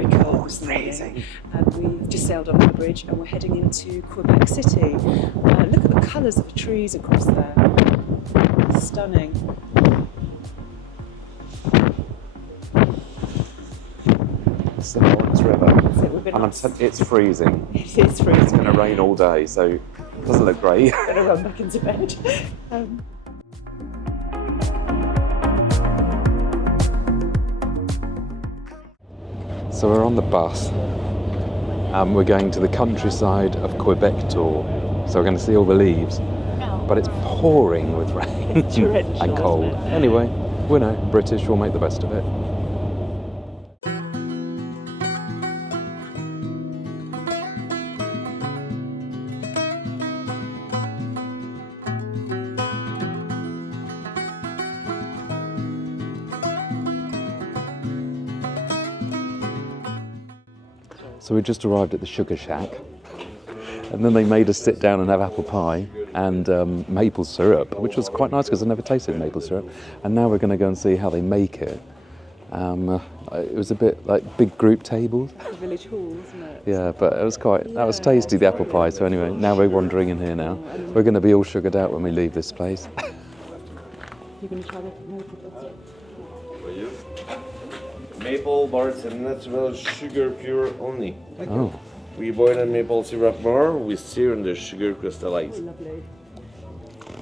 very cold this morning. We've just sailed on the bridge and we're heading into Quebec City. Look at the colours of the trees across there. Stunning. It's the Lawrence River. And it's freezing. It is freezing. It's going to rain all day, so it doesn't look great. I'm going to run back into bed. So we're on the bus and we're going to the countryside of Quebec tour. So we're going to see all the leaves, but it's pouring with rain and cold. Anyway, we know, British, we'll make the best of it. So we just arrived at the Sugar Shack, and then they made us sit down and have apple pie and maple syrup, which was quite nice because I never tasted maple syrup. And now we're going to go and see how they make it. It was a bit like big group tables. The village hall, isn't it? Yeah, but it was that was tasty, the apple pie. So anyway, now we're wandering in here now. We're going to be all sugared out when we leave this place. You're going to try the maple butter? For you? Maple, but it's a natural sugar pure only. Oh. We boil the maple syrup more, we stir and the sugar crystallize. Oh, lovely.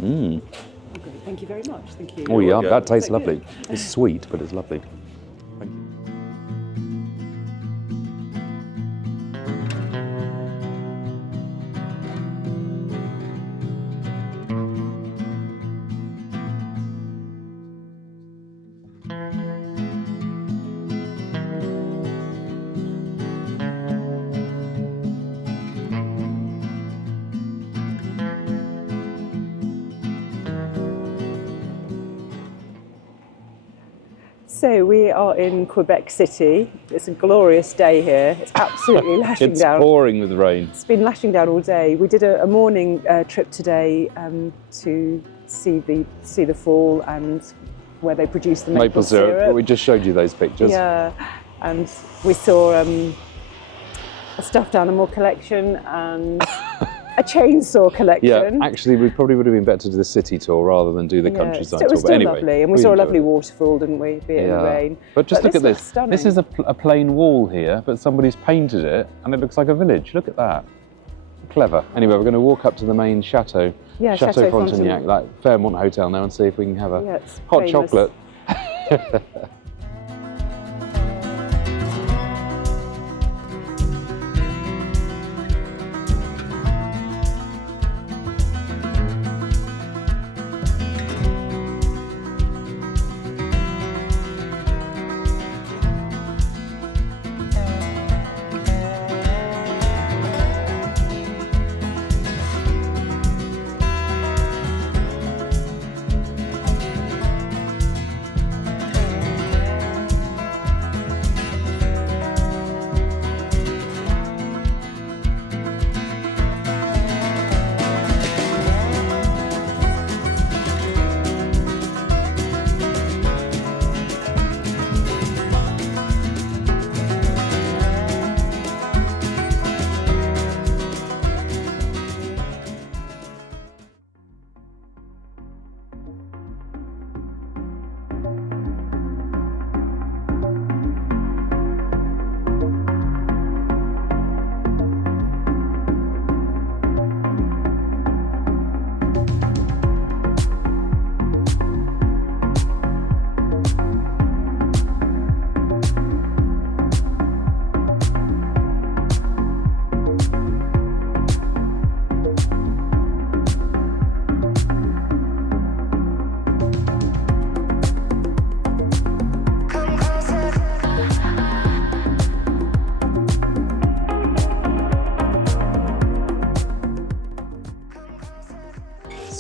Mmm. Okay, thank you very much. Thank you. Oh yeah, welcome. that tastes So lovely. good. It's sweet, but it's lovely. Thank you. So we are in Quebec City. It's a glorious day here. It's absolutely lashing It's down. pouring with rain. It's been lashing down all day. We did a morning trip today to see the fall and where they produce the maple syrup. But we just showed you those pictures. Yeah, and we saw a stuffed animal collection and a chainsaw collection. Yeah, actually, we probably would have been better to do the city tour rather than do the countryside it was tour. still But anyway, lovely, and we saw a lovely enjoyed it. waterfall, didn't we? Be it in the rain. But just look at looks this. stunning. This is a plain wall here, but somebody's painted it, and it looks like a village. Look at that. Clever. Anyway, we're going to walk up to the main chateau, Yeah, Chateau Chateau Frontenac, like Fairmont Hotel now, and see if we can have a Yeah, it's hot famous. chocolate.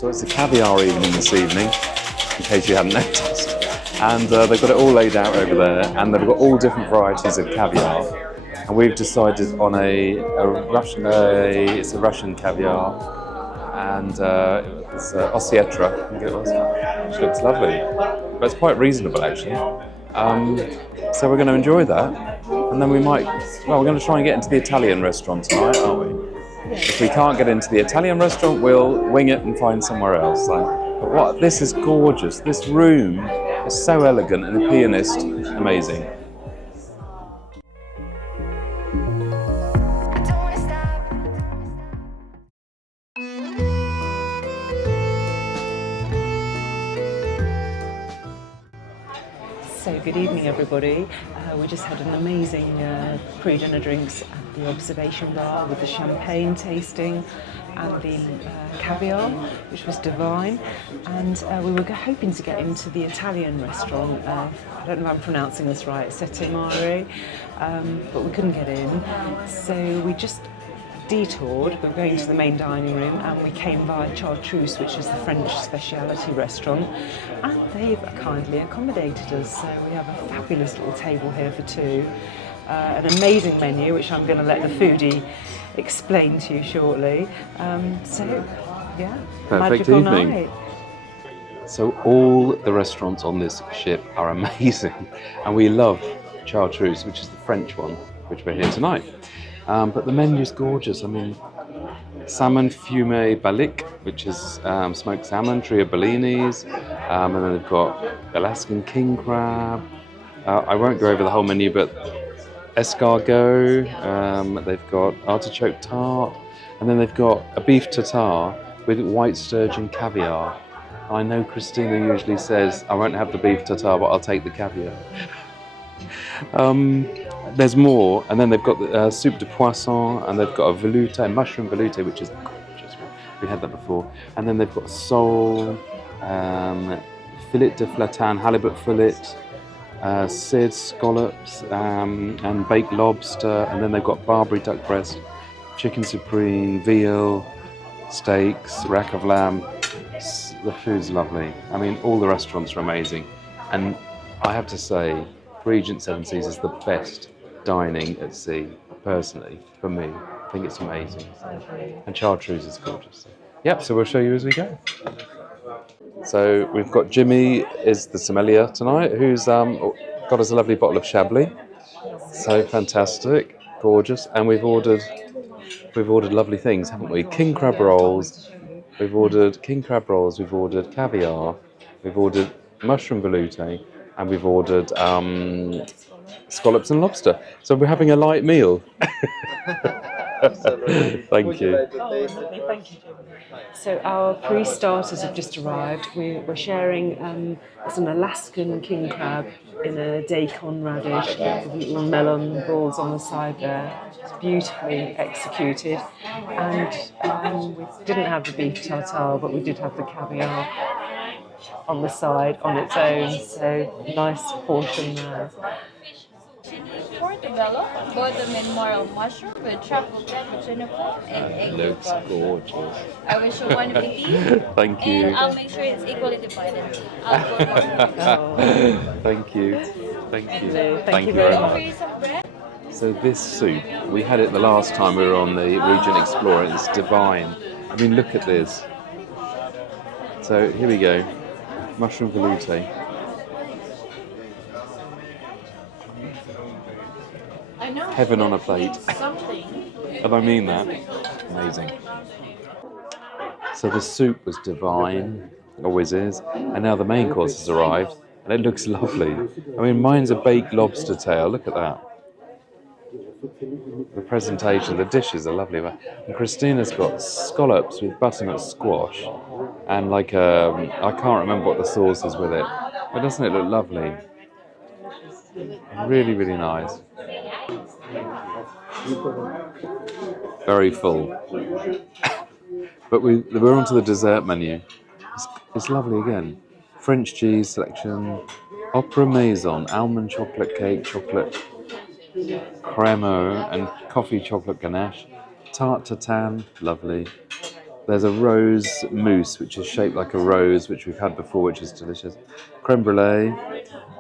So it's a caviar evening this evening, in case you hadn't noticed. And they've got it all laid out over there, and they've got all different varieties of caviar. And we've decided on it's a Russian caviar, and it's Osietra, I think it was, which looks lovely. But it's quite reasonable actually. So we're going to enjoy that. and then we might, well, we're going to try and get into the Italian restaurant tonight, aren't we? If we can't get into the Italian restaurant, we'll wing it and find somewhere else. But what, this is gorgeous. This room is so elegant, and the pianist, amazing. So good evening everybody. We just had an amazing pre-dinner drinks at the observation bar with the champagne tasting and the caviar, which was divine. And we were hoping to get into the Italian restaurant, I don't know if I'm pronouncing this right, Sette Mare, but we couldn't get in. So we just detoured. We were going to the main dining room and we came via Chartreuse, which is the French speciality restaurant, and they've kindly accommodated us. So we have a fabulous little table here for two, an amazing menu which I'm going to let the foodie explain to you shortly. So yeah, Perfect magical evening. night. So all the restaurants on this ship are amazing, and we love Chartreuse, which is the French one, which we're here tonight. But the menu's gorgeous. I mean, salmon fume balik, which is smoked salmon, trio bellinis, and then they've got Alaskan king crab. I won't go over the whole menu, but escargot, they've got artichoke tart, and then they've got a beef tartare with white sturgeon caviar. I know Christina usually says, I won't have the beef tartare, but I'll take the caviar. There's more, and then they've got the soup de poisson, and they've got a velouté, mushroom velouté, which is gorgeous. We had that before. And then they've got sole, fillet de flatin, halibut fillet, cid, scallops, and baked lobster. And then they've got Barbary duck breast, chicken supreme, veal, steaks, rack of lamb. The food's lovely. I mean, all the restaurants are amazing. And I have to say, Regent Seven Seas is the best dining at sea, personally, for me. I think it's amazing. And Chartreuse is gorgeous. Yep, so we'll show you as we go. So we've got Jimmy is the sommelier tonight, who's got us a lovely bottle of Chablis. So fantastic, gorgeous. And we've ordered lovely things, haven't we? King crab rolls. We've ordered king crab rolls, we've ordered caviar, we've ordered mushroom velouté, and we've ordered scallops and lobster. So we're having a light meal. Thank you. Thank you, Jim. So our pre-starters have just arrived. We're sharing it's an Alaskan king crab in a daikon radish with little melon balls on the side there. It's beautifully executed. And we didn't have the beef tartare, but we did have the caviar on the side on its own. So nice portion there. Portobello, bottom and moral mushroom with truffle cappuccino foam and egg Looks yolk. gorgeous. I wish you one with tea. Thank you. And I'll make sure it's equally divided. I'll put one. Thank you. Thank you. Thank you very Offer much. you some bread. So this soup, we had it the last time we were on the Regent Explorer. It's divine. I mean, look at this. So here we go. Mushroom velouté. I know. Heaven on a plate. Something. And I mean that. Amazing. So the soup was divine, always is, and now the main course has arrived, and it looks lovely. I mean, mine's a baked lobster tail. Look at that. The presentation, the dishes are lovely. And Christina's got scallops with butternut squash, and like I can't remember what the sauce is with it, but doesn't it look lovely? Really, really nice. Very full. But we're onto the dessert menu. It's lovely again. French cheese selection, opera maison, almond chocolate cake, chocolate cremo, and coffee chocolate ganache. Tarte tatin, lovely. There's a rose mousse, which is shaped like a rose, which we've had before, which is delicious. Creme brulee,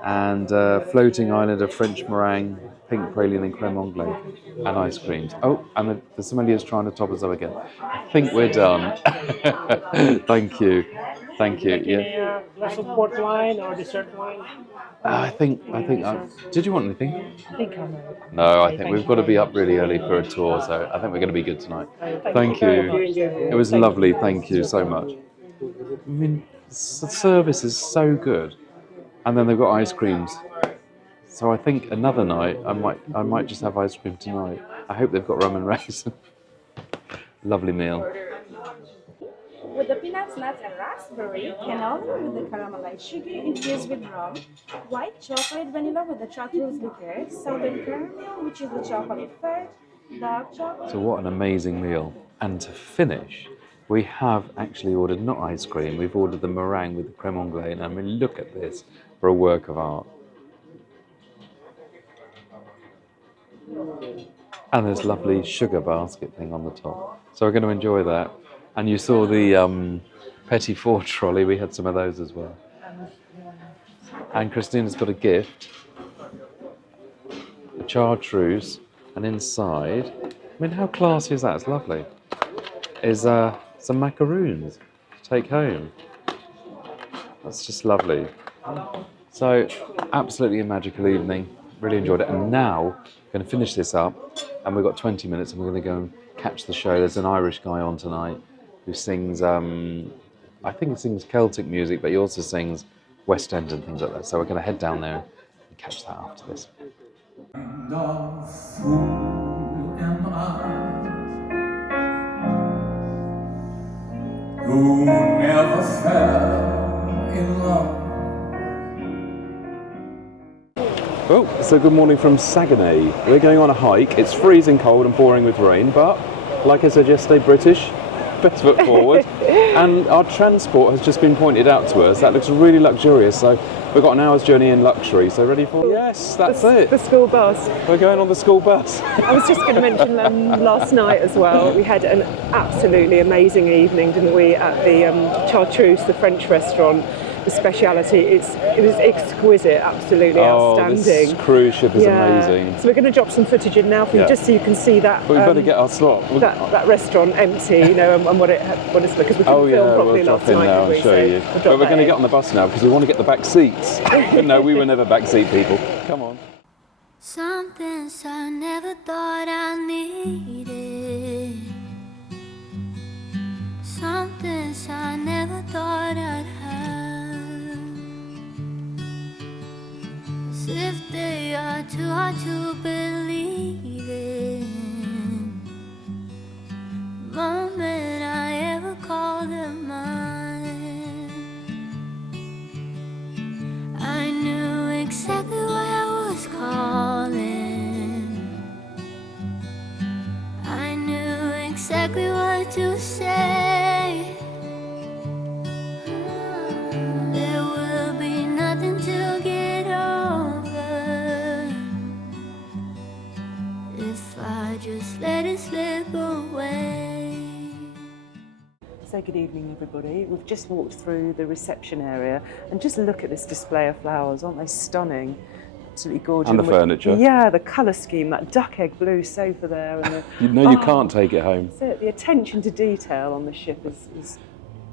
and floating island of French meringue, pink praline and creme anglaise, and ice creams. Oh, and the sommelier's trying to top us up again. I think we're done. Thank you. Thank you. Like Yeah. a glass of port wine or dessert wine? I think. Did you want anything? I think I'm No, I okay, think thank we've you got to very be up much. really early for a tour, so I think we're going to be good tonight. Thank you very much. It was Thank lovely. you. Thank you so much. I mean, the service is so good, and then they've got ice creams. So I think another night I might just have ice cream tonight. I hope they've got rum and raisin. Lovely meal. With the peanuts, nuts, and raspberry, cannoli with the caramelized sugar infused with rum, white chocolate vanilla with the chartreuse liqueur, southern caramel, which is the chocolate fudge, dark chocolate. So what an amazing meal. And to finish, we have actually ordered not ice cream, we've ordered the meringue with the creme anglaise. And I mean, look at this for a work of art. And this lovely sugar basket thing on the top. So we're going to enjoy that. And you saw the petit four trolley, we had some of those as well. And Christina's got a gift, a chartreuse, and inside, I mean, how classy is that? It's lovely. Is some macaroons to take home. That's just lovely. So, absolutely a magical evening. Really enjoyed it. And now, we're going to finish this up, and we've got 20 minutes, and we're going to go and catch the show. There's an Irish guy on tonight who sings, I think he sings Celtic music, but he also sings West End and things like that. So we're going to head down there and catch that after this. No fool am I, who never fell in love. Oh, so good morning from Saguenay. We're going on a hike. It's freezing cold and pouring with rain, but like I said yesterday, British, best foot forward. And our transport has just been pointed out to us. That looks really luxurious. So we've got an hour's journey in luxury. So ready for? Yes, that's it. The school bus. We're going on the school bus. I was just going to mention last night as well. We had an absolutely amazing evening, didn't we, at the Chartreuse, the French restaurant. The speciality, it was exquisite, absolutely outstanding. This cruise ship is amazing. So we're going to drop some footage in now for you, just so you can see that. But we better get our slot. That restaurant empty, you know, and what it's like, because we couldn't film properly we'll last drop in night. now and show you. But we're going to get on the bus now because we want to get the back seats. No, we were never back seat people. Come on. Some things I never thought I needed. Some things I never thought I'd have. As if they are too hard to believe in. The moment I ever called them mine, I knew exactly what I was calling. I knew exactly what to say. There will be nothing to get over if I just let it slip away. So good evening, everybody. We've just walked through the reception area and just look at this display of flowers. Aren't they stunning? Absolutely gorgeous. And the furniture. Yeah, the colour scheme, that duck egg blue sofa there. And the, You can't take it home. That's it. The attention to detail on the ship is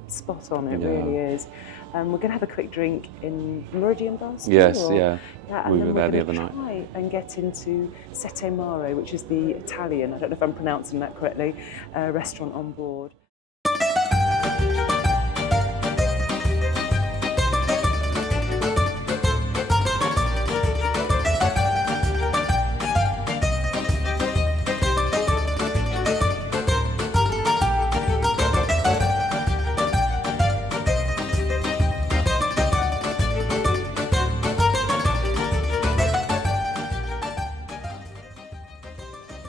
spot on, it really is. We're going to have a quick drink in Meridian Bar. Yes, or, yeah. And We then were there the other night. try and get into Sette Mare, which is the Italian, I don't know if I'm pronouncing that correctly, restaurant on board.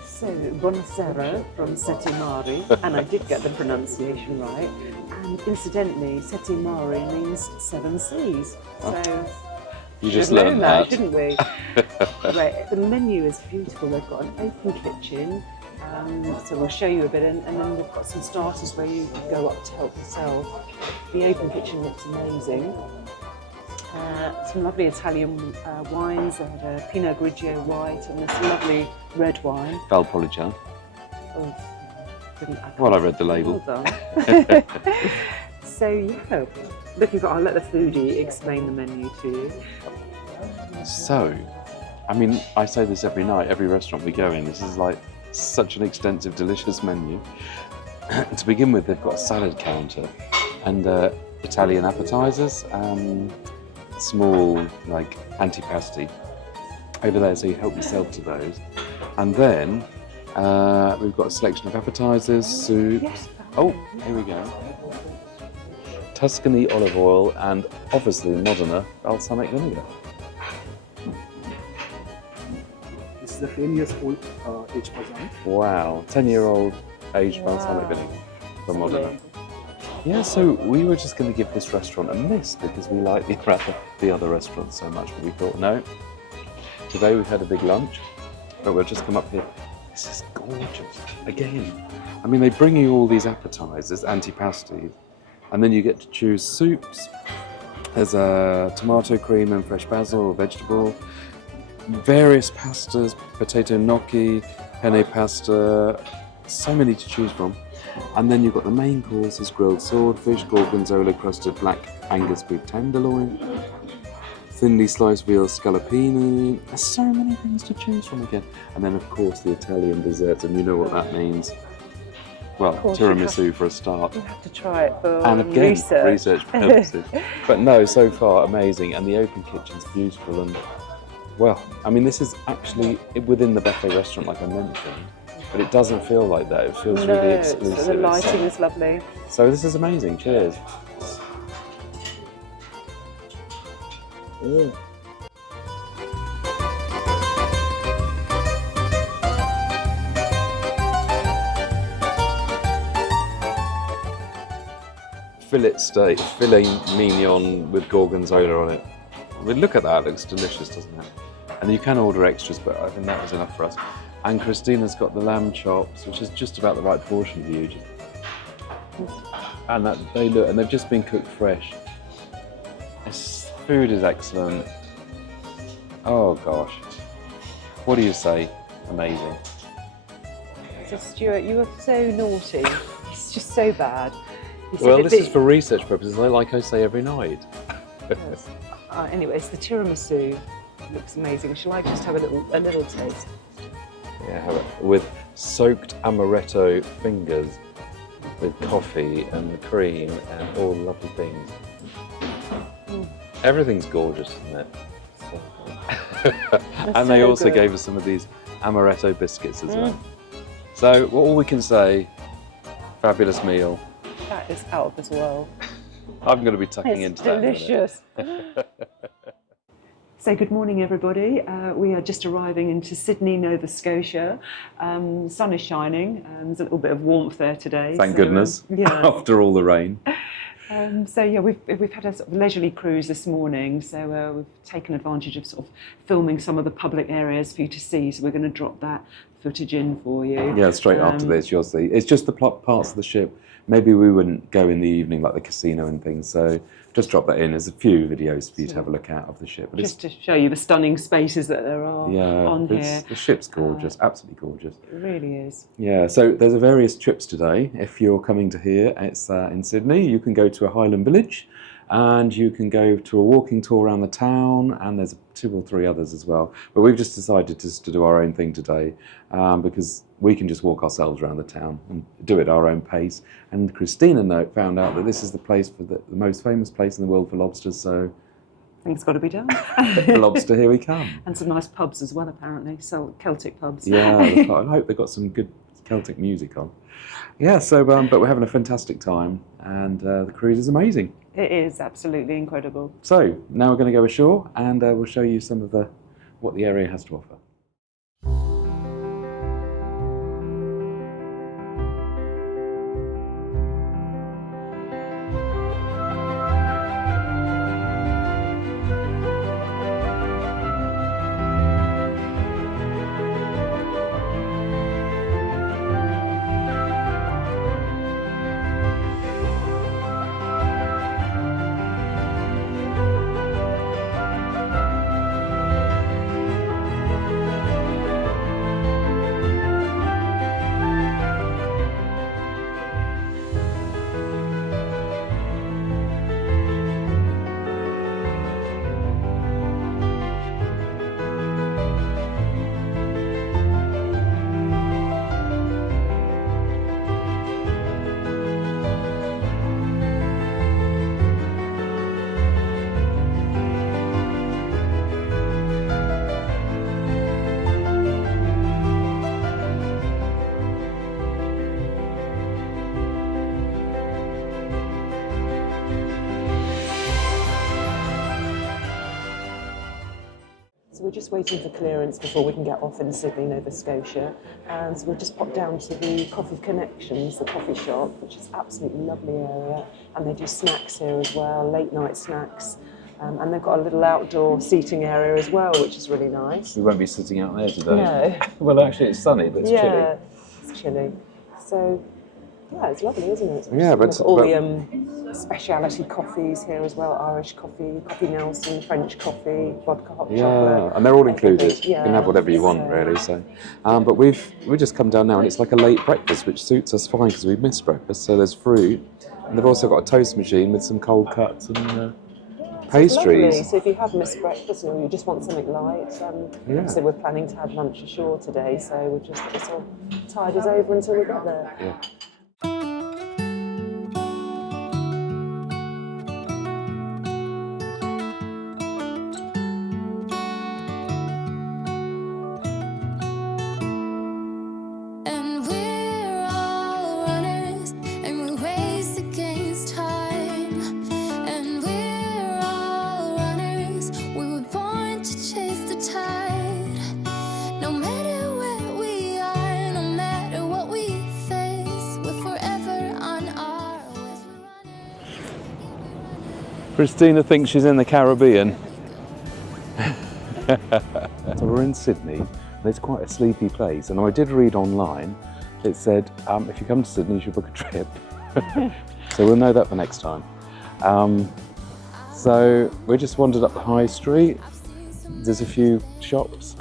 So, buonasera from Sette Mare, and I did get the pronunciation right. And incidentally, Sette Mare means seven seas. So, You just should have known learned that. shouldn't we? Right, the menu is beautiful. They've got an open kitchen, so we'll show you a bit, and then we've got some starters where you can go up to help yourself. The open kitchen looks amazing. Some lovely Italian wines. They had a Pinot Grigio white and this lovely red wine. Valpolicella. Oh, Well, I read the label. Well done. So yeah, looking for, I'll let the foodie explain the menu to you. So, I mean, I say this every night, every restaurant we go in, this is like such an extensive, delicious menu. To begin with, they've got a salad counter and Italian appetizers, small like antipasti over there, so you help yourself to those. And then we've got a selection of appetizers, soups. Yes. Oh, here we go. Tuscany olive oil and obviously Modena balsamic vinegar. This is a 10 years old aged balsamic. Wow, 10-year-old aged balsamic vinegar from Modena. Yeah, so we were just going to give this restaurant a miss because we like the other restaurants so much, but we thought, no. Today we've had a big lunch, but we'll just come up here. This is gorgeous. Again, I mean, they bring you all these appetizers, antipastis, and then you get to choose soups. There's a tomato cream and fresh basil or vegetable, various pastas, potato gnocchi, penne pasta, so many to choose from. And then you've got the main courses, grilled swordfish, gorgonzola crusted black Angus beef tenderloin, thinly sliced veal scallopini. There's so many things to choose from again. And then of course the Italian desserts, and you know what that means. Well, tiramisu for a start. You have to try it for and again, research purposes. But no, so far amazing, and the open kitchen's beautiful. And well, I mean, this is actually within the buffet restaurant, like I mentioned, but it doesn't feel like that. It feels really exclusive. The lighting is lovely. So this is amazing. Cheers. Mm. Filet mignon with gorgonzola on it. I mean, look at that, it looks delicious, doesn't it? And you can order extras, but I think that was enough for us. And Christina's got the lamb chops, which is just about the right portion for you. And they've just been cooked fresh. This food is excellent. Oh gosh, what do you say? Amazing. So Stuart, you are so naughty. It's just so bad. Well, this is for research purposes, like I say every night. Yes. Anyways, the tiramisu looks amazing. Shall I just have a little taste? Yeah, have it with soaked amaretto fingers, with coffee and the cream and all the lovely things. Everything's gorgeous, isn't it? And they also gave us some of these amaretto biscuits as well. So all we can say, fabulous meal. That is out of this world. I'm going to be tucking into that. Delicious. So good morning, everybody. We are just arriving into Sydney, Nova Scotia. Sun is shining. There's a little bit of warmth there today. Thank goodness. Yeah. After all the rain. So yeah, we've had a sort of leisurely cruise this morning. So we've taken advantage of sort of filming some of the public areas for you to see. So we're going to drop that footage in for you. Yeah, straight after this, you'll see. It's just the parts of the ship. Maybe we wouldn't go in the evening, like the casino and things. So just drop that in. There's a few videos for you to have a look at of the ship. But just to show you the stunning spaces that there are on here. The ship's gorgeous, absolutely gorgeous. It really is. Yeah, so there's various trips today. If you're coming to here, it's in Sydney. You can go to a Highland village, and you can go to a walking tour around the town, and there's 2 or 3 others as well. But we've just decided just to do our own thing today because we can just walk ourselves around the town and do it at our own pace. And Christina found out that this is the place for the most famous place in the world for lobsters, so I think it's got to be done. the lobster, here we come. And some nice pubs as well, apparently. So Celtic pubs. Yeah, I hope they've got some good Celtic music on. Yeah, so but we're having a fantastic time, and the cruise is amazing. It is absolutely incredible. So now we're going to go ashore, and we'll show you some of what the area has to offer. we're just waiting for clearance before we can get off in Sydney, Nova Scotia. And so we'll just pop down to the Coffee Connections, the coffee shop, which is absolutely lovely area. And they do snacks here as well, late night snacks. And they've got a little outdoor seating area as well, which is really nice. We won't be sitting out there today. No. Well, actually, it's sunny, but it's chilly. It's chilly. So, yeah, it's lovely, isn't it? Yeah, but all the speciality coffees here as well: Irish coffee, coffee Nelson, French coffee, vodka hot chocolate. And they're all included. Everything. You can have whatever you want, really. So, but we just come down now, and it's like a late breakfast, which suits us fine because we missed breakfast. So there's fruit, and they've also got a toast machine with some cold cuts and pastries. So if you have missed breakfast and you just want something light, so we're planning to have lunch ashore today, so we'll just sort of tide us over until we get there. Yeah. And we're all runners, and we race against time. And we're all runners, we were born to chase the tide. No matter where we are, no matter what we face, we're forever on our way. Christina thinks she's in the Caribbean. So we're in Sydney, and it's quite a sleepy place. And I did read online, it said, if you come to Sydney, you should book a trip. So we'll know that for next time. So we just wandered up the high street. There's a few shops.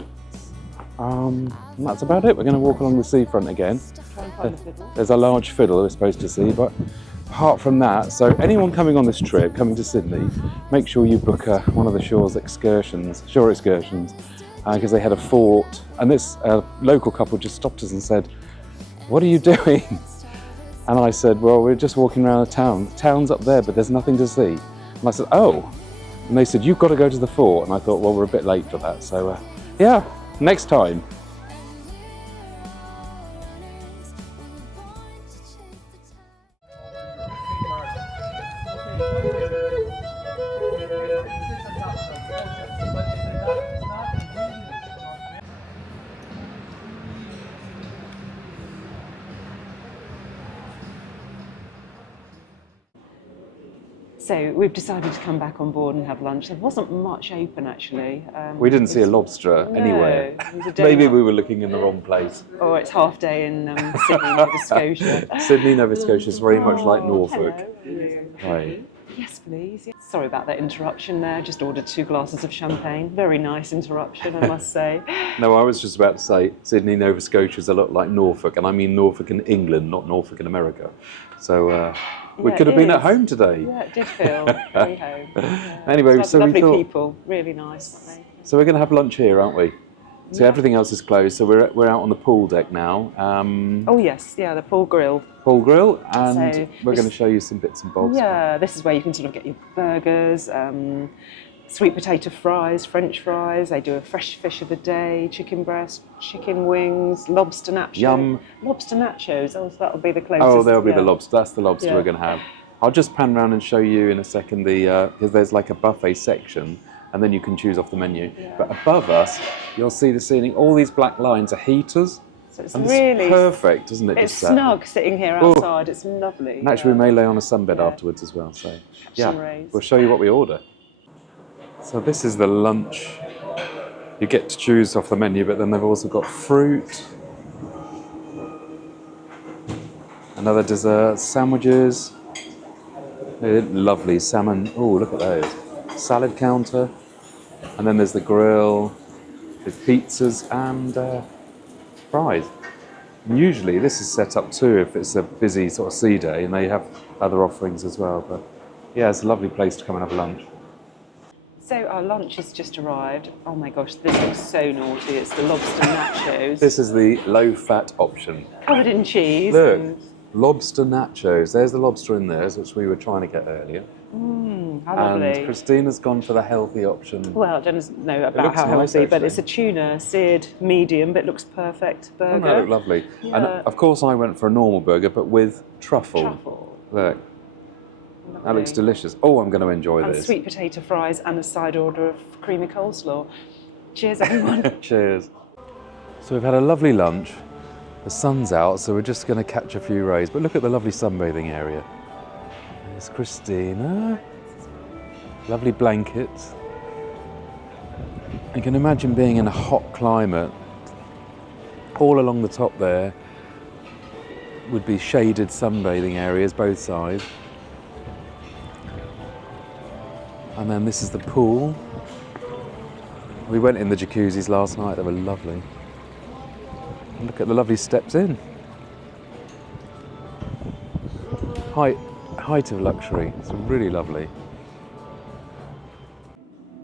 And that's about it. We're going to walk along the seafront again. Try and find the fiddle. There's a large fiddle we're supposed to see, but apart from that, so anyone coming on this trip, coming to Sydney, make sure you book one of the shore excursions, because they had a fort, and this local couple just stopped us and said, "What are you doing?" And I said, "Well, we're just walking around the town. The town's up there, but there's nothing to see." And I said, "Oh." And they said, "You've got to go to the fort." And I thought, well, we're a bit late for that, so yeah, next time. So we've decided to come back on board and have lunch. There wasn't much open actually. We didn't see a lobster anywhere. It was a day Maybe off. we were looking in the wrong place. Oh, it's half day in Sydney, Nova Scotia. Sydney, Nova Scotia is very much like Oh, Norfolk. hello. Right. Yes, please. Yeah. Sorry about that interruption there. Just ordered 2 glasses of champagne. Very nice interruption, I must say. No, I was just about to say Sydney, Nova Scotia is a lot like Norfolk, and I mean Norfolk in England, not Norfolk in America. So we Yeah, could have it been at is. home today. Yeah, it did feel very home. Yeah. Anyway, so we lovely thought- people, really nice. Aren't they? So we're going to have lunch here, aren't we? So everything else is closed. So we're out on the pool deck now. Oh yes, yeah, the pool grill. Pool grill, and So we're this- going to show you some bits and bobs. Yeah, this is where you can sort of get your burgers, sweet potato fries, French fries. They do a fresh fish of the day, chicken breast, chicken wings, lobster nachos. Yum. Lobster nachos. Oh, so that'll be the closest. Oh, there'll be yeah. the lobster. That's the lobster Yeah. we're going to have. I'll just pan around and show you in a second because there's like a buffet section, and then you can choose off the menu. Yeah. But above us, you'll see the ceiling. All these black lines are heaters. So it's And really it's perfect, isn't it? It's just that? snug sitting here Oh. outside. It's lovely. And actually, we may lay on a sunbed Yeah. afterwards as well. So, some yeah, rays. we'll show you what we order. So this is the lunch. You get to choose off the menu, but then they've also got fruit, another dessert, sandwiches, lovely salmon. Oh, look at those. Salad counter, and then there's the grill with pizzas and fries. And usually this is set up too if it's a busy sort of sea day, and they have other offerings as well. But yeah, it's a lovely place to come and have lunch. So our lunch has just arrived. Oh my gosh, this looks so naughty. It's the lobster nachos. This is the low-fat option. Covered in cheese. Look, and- lobster nachos. There's the lobster in there, which we were trying to get earlier. how And lovely. Christina's gone for the healthy option. Well, I don't know about looks how nice, healthy, but actually. it's a tuna seared medium, but it looks perfect burger. Doesn't that look lovely? And Yeah. of course I went for a normal burger, but with truffle. Truffle. Look, that looks Lovely. delicious. Oh, I'm going to enjoy And this. sweet potato fries and a side order of creamy coleslaw. Cheers, everyone. Cheers. So we've had a lovely lunch. The sun's out, so we're just going to catch a few rays. But look at the lovely sunbathing area. There's Christina. Lovely blankets. You can imagine being in a hot climate. All along the top there would be shaded sunbathing areas, both sides. And then this is the pool. We went in the jacuzzis last night, they were lovely. And look at the lovely steps in. Height of luxury, it's really lovely.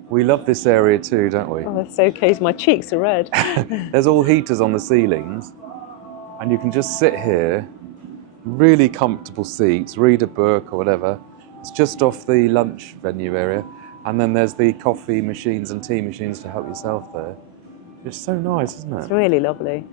We love this area too, don't we? Oh, that's okay, my cheeks are red. There's all heaters on the ceilings, and you can just sit here, really comfortable seats, read a book or whatever. It's just off the lunch venue area, and then there's the coffee machines and tea machines to help yourself there. It's so nice, isn't it? It's really lovely.